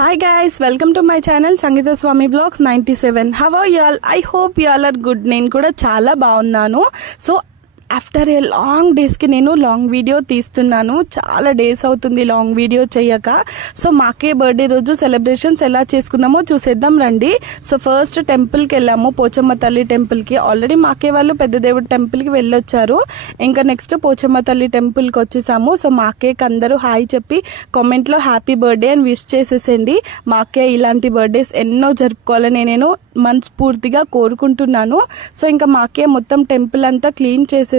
Hi guys, welcome to my channel Sangeeta Swami Vlogs 97. How are you all? I hope you all are good. నేను కూడా చాలా బాగున్నాను. So after a long డేస్కి నేను long video తీస్తున్నాను. చాలా days అవుతుంది లాంగ్ వీడియో చేయక. సో మాకే బర్త్డే రోజు సెలబ్రేషన్స్ ఎలా చేసుకుందామో చూసేద్దాం రండి. సో ఫస్ట్ టెంపుల్కి వెళ్ళాము, పోచమ్మ తల్లి టెంపుల్కి. ఆల్రెడీ మాకే వాళ్ళు పెద్ద దేవుడి టెంపుల్కి వెళ్ళొచ్చారు. ఇంకా నెక్స్ట్ పోచమ్మ తల్లి టెంపుల్కి వచ్చేసాము. సో మాకేకి అందరూ హాయ్ చెప్పి కామెంట్లో హ్యాపీ బర్త్డే అని విష్ చేసేసండి. మాకే ఇలాంటి బర్త్డేస్ ఎన్నో జరుపుకోవాలని నేను మనస్ఫూర్తిగా కోరుకుంటున్నాను. సో ఇంకా మాకే మొత్తం టెంపుల్ అంతా క్లీన్ చేసేస్తుంది.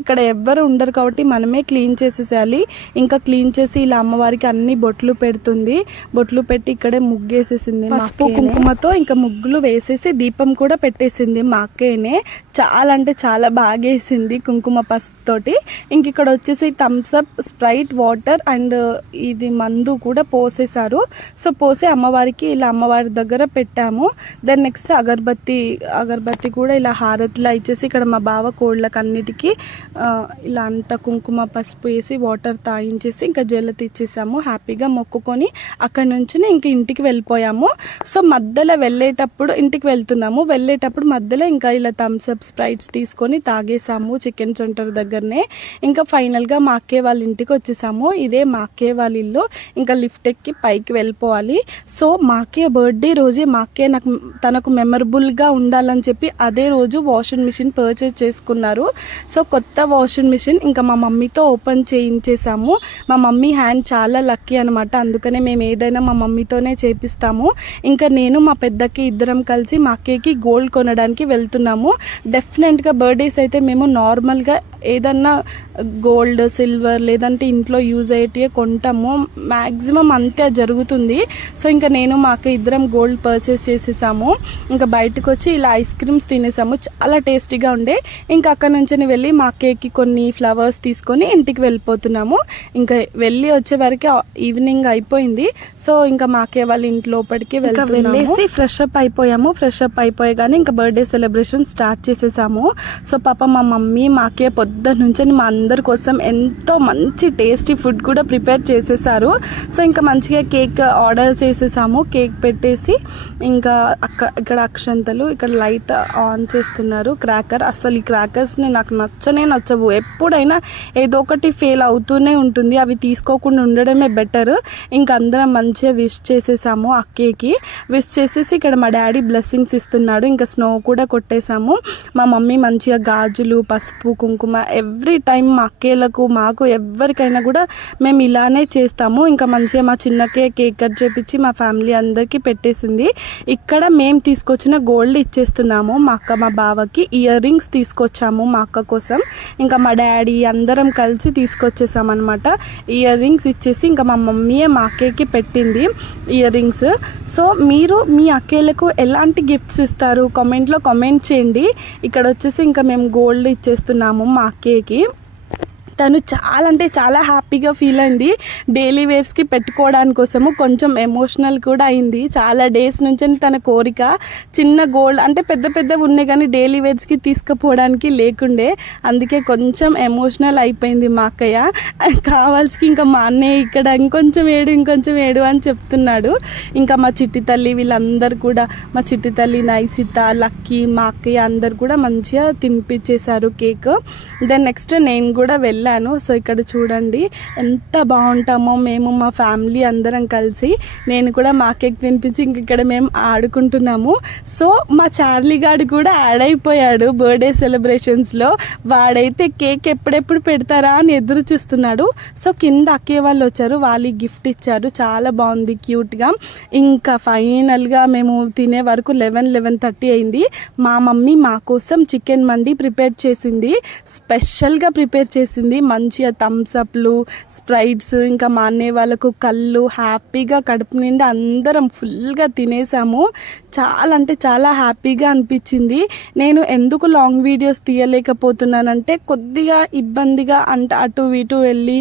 ఇక్కడ ఎవ్వరు ఉండరు కాబట్టి మనమే క్లీన్ చేసేసేయాలి. ఇంకా క్లీన్ చేసి ఇలా అమ్మవారికి అన్ని బొట్లు పెడుతుంది. బొట్లు పెట్టి ఇక్కడే ముగ్గేసేసింది. పసుపు కుంకుమతో ఇంకా ముగ్గులు వేసేసి దీపం కూడా పెట్టేసింది. మా అక్కేనే చాలా అంటే చాలా బాగా వేసింది కుంకుమ పసుపుతోటి. ఇంక ఇక్కడ వచ్చేసి థమ్స్అప్, స్ప్రైట్, వాటర్ అండ్ ఇది మందు కూడా పోసేసారు. సో పోసి అమ్మవారికి ఇలా అమ్మవారి దగ్గర పెట్టాము. దెన్ నెక్స్ట్ అగరబత్తి కూడా ఇలా హారతిలా ఇచ్చేసి ఇక్కడ మా బావ కోళ్ళకి అన్నిటికీ ఇలా అంత కుంకుమ పసుపు వేసి వాటర్ తాగించేసి ఇంకా జలతి ఇచ్చేసాము. హ్యాపీగా మొక్కుకొని అక్కడి నుంచి ఇంక ఇంటికి వెళ్ళిపోయాము. సో మధ్యలో ఇంటికి వెళ్ళేటప్పుడు మధ్యలో ఇంకా ఇలా థమ్స్అప్, స్ప్రైట్స్ తీసుకొని తాగేసాము చికెన్ సెంటర్ దగ్గరనే. ఇంకా ఫైనల్గా మా అక్కే వాళ్ళ ఇంటికి వచ్చేసాము. ఇదే మా అక్కే వాళ్ళ ఇల్లు. ఇంకా లిఫ్ట్ ఎక్కి పైకి వెళ్ళిపోవాలి. సో మా అక్కే బర్త్డే రోజే మా అక్కే తనకు మెమరబుల్గా ఉండాలని చెప్పి అదే రోజు వాషింగ్ మిషన్ పర్చేజ్ చేసుకున్నారు. సో కొత్త వాషింగ్ మిషన్ ఇంకా మా మమ్మీతో ఓపెన్ చేయించేసాము. మా మమ్మీ హ్యాండ్ చాలా లక్కీ అనమాట. అందుకనే మేము ఏదైనా మా మమ్మీతోనే చేపిస్తాము. ఇంకా నేను మా పెద్దకి ఇద్దరం కలిసి మా అక్కకి గోల్డ్ కొనడానికి వెళ్తున్నాము. డెఫినెట్గా బర్త్డేస్ అయితే మేము నార్మల్గా ఏదన్నా గోల్డ్, సిల్వర్ లేదంటే ఇంట్లో యూజ్ అయ్యేటివే కొంటాము. మ్యాక్సిమం అంతే జరుగుతుంది. సో ఇంకా నేను మా అక్క ఇద్దరం గోల్డ్ పర్చేస్ చేసేసాము. ఇంకా బయటకు వచ్చి ఇలా ఐస్ క్రీమ్స్ తినేసాము. చాలా టేస్టీగా ఉండే. ఇంకా అక్కడ నుంచి వెళ్ళి మా అక్కకి కొన్ని ఫ్లవర్స్ తీసుకొని ఇంటికి వెళ్ళిపోతున్నాము. ఇంకా వెళ్ళి వచ్చే వరకు ఈవినింగ్ అయిపోయింది. సో ఇంకా మా అక్క వాళ్ళ ఇంటి లోపలికి వెళ్ళేసి ఫ్రెష్ అప్ అయిపోయగానే ఇంకా బర్త్డే సెలబ్రేషన్ స్టార్ట్ చేసేసాము. సో పాప మా మమ్మీ మా అక్క పొద్దున్న నుంచి మా అందరి కోసం ఎంతో మంచి టేస్టీ ఫుడ్ కూడా ప్రిపేర్ చేసేసారు. సో ఇంకా మంచిగా కేక్ ఆర్డర్ చేసేసాము. కేక్ పెట్టేసి ఇంకా ఇక్కడ అక్షంతలు, ఇక్కడ లైట్ ఆన్ చేస్తున్నారు. క్రాకర్, అసలు ఈ క్రాకర్స్ని నాకు నచ్చవు. ఎప్పుడైనా ఏదో ఒకటి ఫెయిల్ అవుతూనే ఉంటుంది. అవి తీసుకోకుండా ఉండడమే బెటర్. ఇంకా అందరం మంచిగా విష్ చేసేసాము. అక్కేకి విష్ చేసేసి ఇక్కడ మా డాడీ బ్లెస్సింగ్స్ ఇస్తున్నాడు. ఇంకా స్నో కూడా కొట్టేసాము. మా మమ్మీ మంచిగా గాజులు, పసుపు, కుంకుమ ఎవ్రీ టైం మా అక్కేలకు మాకు ఎవరికైనా కూడా మేము ఇలానే చేస్తాము. ఇంకా మంచిగా మా చిన్నకే కేక్ కట్ చేపించి మా ఫ్యామిలీ అందరికీ పెట్టేసింది. ఇక్కడ మేము తీసుకొచ్చిన గోల్డ్ ఇచ్చేస్తున్నాము. మా అక్క మా బావకి ఇయర్ రింగ్స్ తీసుకొచ్చాము మా అక్క కోసం. ఇంకా మా డాడీ అందరం కలిసి తీసుకొచ్చేసాం అనమాట. ఇయర్ రింగ్స్ ఇచ్చేసి ఇంకా మా మమ్మీయే మా అక్కకి పెట్టింది ఇయర్ రింగ్స్. సో మీరు మీ అక్కేలకు ఎలాంటి గిఫ్ట్స్ ఇస్తారు కామెంట్లో కామెంట్ చేయండి. ఇక్కడ వచ్చేసి ఇంకా మేము గోల్డ్ ఇచ్చేస్తున్నాము మా అక్కకి. తను చాలా అంటే చాలా హ్యాపీగా ఫీల్ అయింది. డైలీ వేర్స్కి పెట్టుకోవడానికి కోసము కొంచెం ఎమోషనల్ కూడా అయింది. చాలా డేస్ నుంచి తన కోరిక చిన్న గోల్డ్ అంటే పెద్దవి ఉన్నాయి కానీ డైలీ వేర్స్కి తీసుకుపోవడానికి లేకుండే. అందుకే కొంచెం ఎమోషనల్ అయిపోయింది మా అక్కయ్య. కావాల్సి ఇంకా మా అన్నయ్య ఇక్కడ ఇంకొంచెం ఏడు అని చెప్తున్నాడు. ఇంకా మా చిట్టి తల్లి వీళ్ళందరూ కూడా, మా చిట్టి తల్లి నైసిత, లక్కీ, మా అక్కయ్య అందరు కూడా మంచిగా తినిపించేశారు కేక్. దెన్ నెక్స్ట్ నేను కూడా వెళ్ళాను. సో ఇక్కడ చూడండి ఎంత బాగుంటామో మేము మా ఫ్యామిలీ అందరం కలిసి. నేను కూడా మా కేక్ తినిపించి ఇక్కడ మేము ఆడుకుంటున్నాము. సో మా చార్లీ గాడు కూడా యాడ్ అయిపోయాడు బర్త్డే సెలబ్రేషన్స్లో. వాడైతే కేక్ ఎప్పుడెప్పుడు పెడతారా అని ఎదురు చూస్తున్నాడు. సో కింద అక్కే వాళ్ళు వచ్చారు, వాళ్ళు గిఫ్ట్ ఇచ్చారు. చాలా బాగుంది, క్యూట్గా. ఇంకా ఫైనల్గా మేము తినే వరకు 11:30 అయింది. మా మమ్మీ మా కోసం చికెన్ మండి ప్రిపేర్ చేసింది, స్పెషల్గా ప్రిపేర్ చేసింది. మంచిగా థమ్స్అప్లు, స్ప్రైట్స్, ఇంకా మా అన్నయ్య వాళ్ళకు కళ్ళు. హ్యాపీగా కడుపు నిండా అందరం ఫుల్గా తినేసాము. చాలా అంటే చాలా హ్యాపీగా అనిపించింది. నేను ఎందుకు లాంగ్ వీడియోస్ తీయలేకపోతున్నానంటే కొద్దిగా ఇబ్బందిగా అంటే అటు ఇటు వెళ్ళి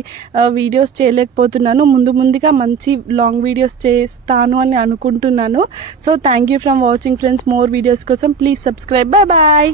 వీడియోస్ చేయలేకపోతున్నాను. ముందుగా మంచి లాంగ్ వీడియోస్ చేస్తాను అని అనుకుంటున్నాను. So thank you from watching friends. More videos కోసం ప్లీజ్ సబ్స్క్రైబ్. బాయ్.